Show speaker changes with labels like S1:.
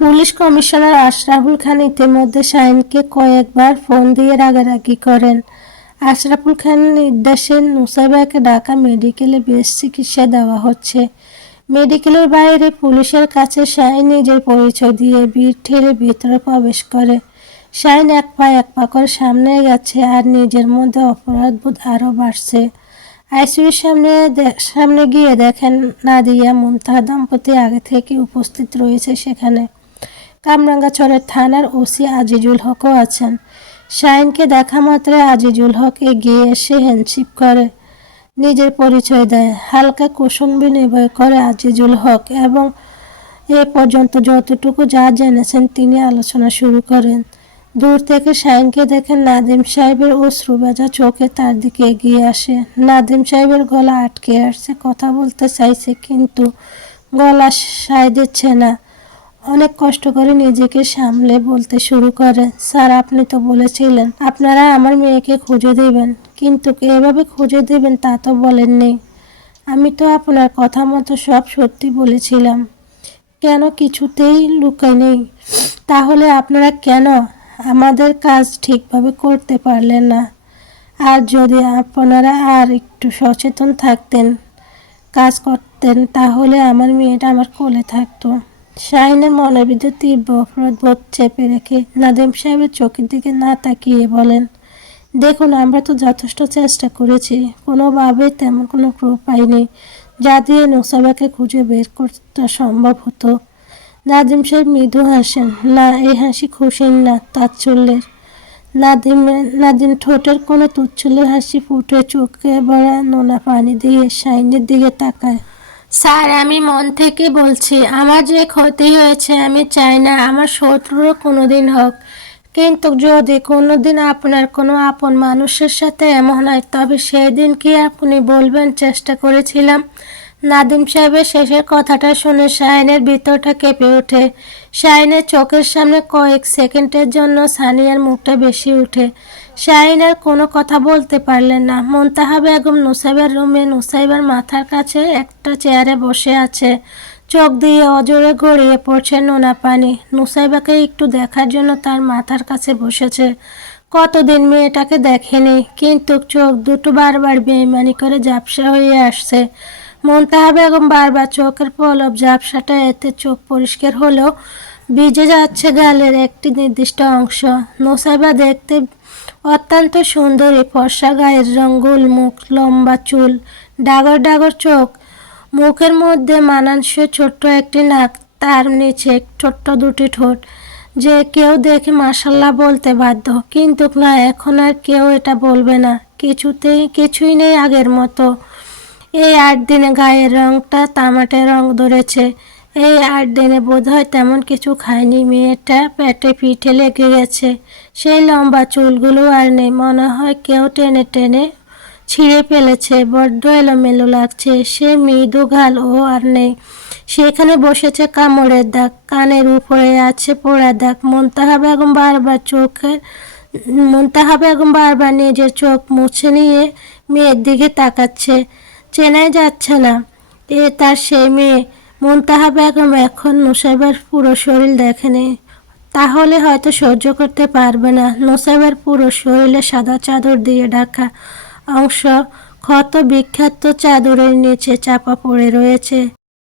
S1: Police commissioner Ashraful খান ইতিমধ্যে শাহিনকে কয়েকবার phone দিয়ে রাগারাগি করেন। আশরাফুল খানের নির্দেশে নুসাইবাকে ঢাকা মেডিকেলে বেশ চিকিৎসা দেওয়া হচ্ছে। মেডিকেলের বাইরে পুলিশের কাছে শাহিন নিজের পরিচয় দিয়ে ভিড় ঠেলে ভিতরে প্রবেশ করে। শাহিন এক পা এক পা করে সামনে গেছে আর নিজের মধ্যে অপরাধবোধ আরও বাড়ছে। আইসিইউর সামনে সামনে গিয়ে দেখেন নাদিয়া মুনতাহা দম্পতি আগে থেকে উপস্থিত রয়েছে সেখানে। কামরাঙ্গাচরের থানার ওসি আজিজুল হকও আছেন। শাহিনকে দেখা মাত্র আজিজুল হক এগিয়ে এসে হ্যান্ডশিপ করে। নিজের পরিচয় দেয়। হালকা কুশন বিনিময় করে আজিজুল হক এবং এ পর্যন্ত যতটুকু যা জেনেছেন তিনি আলোচনা শুরু করেন। দূর থেকে শাহিনকে দেখেন নাদিম সাহেবের অশ্রু চোখে তার দিকে এগিয়ে আসে। নাদিম সাহেবের গলা আটকে আসছে, কথা বলতে চাইছে, কিন্তু গলা সায় দিচ্ছে না। অনেক কষ্ট করে নিজেকে সামলে বলতে শুরু করে। স্যার, আপনি তো বলেছিলেন, আপনারা আমার মেয়েকে খুঁজে দেবেন। কিন্তু এভাবে খুঁজে দেবেন তা তো বলেননি। আমি তো আপনার কথা মতো সব সত্যি বলেছিলাম। কেন কিছুতেই লুকাই নেই তাহলে আপনারা কেন আমাদের কাজ ঠিকভাবে করতে পারলেন না? আর যদি আপনারা আর একটু সচেতন থাকতেন, কাজ করতেন, তাহলে আমার মেয়েটা আমার কোলে থাকতো। শাহিনের মনের ভিতর তীব্র অপরাধ বোধ চেপে রেখে নাদিম সাহেবের চোখের দিকে না তাকিয়ে বলেন, দেখুন, আমরা তো যথেষ্ট চেষ্টা করেছি। কোনোভাবে তেমন কোনো ক্রু পাইনি। যা দিয়ে নোসাবাকে খুঁজে বের করতে সম্ভব হতো। নাদিম সাহেব মৃদু হাসেন, না, এই হাসি খুশির না, তাচ্ছল্যের। নাদিম নাদিম ঠোঁটের কোনো তুচ্ছলের হাসি ফুটে চোখে ভরা নোনা পানি দিয়ে শাইনের দিকে তাকায়। স্যার, আমি মন থেকে বলছি, আমার যে ক্ষতি হয়েছে আমি চাই না, আমার শত্রুরও কোনোদিন হোক। কিন্তু যদি কোনো দিন আপনার কোনো আপন মানুষের সাথে এমন হয়, তবে সেই দিন কি আপনি বলবেন, চেষ্টা করেছিলাম? নাদিম সাহেবের শেষের কথাটা শুনে শাহিনের ভিতরটা কেঁপে ওঠে। শাহিনের চোখের সামনে কয়েক সেকেন্ডের জন্য সানিয়ার মুখটা বেশি ওঠে। শাহিন আর কোনো কথা বলতে পারলেন না। মন্তাহা বেগম নুসাইবার রুমে নুসাইবার মাথার কাছে একটা চেয়ারে বসে আছে। চোখ দিয়ে অজরে গড়িয়ে পড়ছে নোনা পানি। নুসাইবাকে একটু দেখার জন্য তার মাথার কাছে বসেছে। কতদিন মেয়েটাকে দেখেনি, কিন্তু চোখ দুটো বারবার বেইমানি করে ঝাপসা হয়ে আসছে। মন্তাহা বেগম বারবার চোখের পলব ঝাপসাটা এতে চোখ পরিষ্কার হলেও ভিজে যাচ্ছে গালের একটি নির্দিষ্ট অংশ। নোসাইবা দেখতে অত্যন্ত সুন্দরী ফর্সা গায়ের রঙ গোল মুখ লম্বা চুল, ডাগর ডাগর চোখ, মুখের মধ্যে মানানসই ছোট্ট একটি নাক, তার নিচে ছোট্ট দুটি ঠোঁট, যে কেউ দেখে মাসাল্লাহ বলতে বাধ্য। কিন্তু না, এখন আর কেউ এটা বলবে না। কিছুতেই, কিছুই নেই আগের মতো। এই আট দিনে গায়ের রংটা তামাটে রং ধরেছে। এই আট দিনে বোধহয় তেমন কিছু খায়নি, মেয়েটা পেটে পিঠে লেগে গেছে। সেই লম্বা চুলগুলো আর নেই, মনে হয় কেউ টেনে টেনে ছিঁড়ে ফেলেছে। বড্ড এলোমেলো লাগছে, সে মৃদু গাল ও আর নেই। সেখানে বসেছে কামড়ের দাগ, কানের উপরে আছে পোড়া দাগ। মন্তাহা বেগম বারবার চোখে, মন্তাহা বেগম বারবার নিজের চোখ মুছে নিয়ে মেয়ের দিকে তাকাচ্ছে। চেনাই যাচ্ছে না, এ তার সেই মেয়ে। মন্তাহা বেগম এখন নুসাইবার পুরো শরীর দেখেনি তাহলে হয়তো সহ্য করতে পারবে না। নুসাইবার পুরো শরীরে সাদা চাদর দিয়ে ঢাকা অংশ, ক্ষত বিখ্যাত চাদরের নিচে চাপা পড়ে রয়েছে।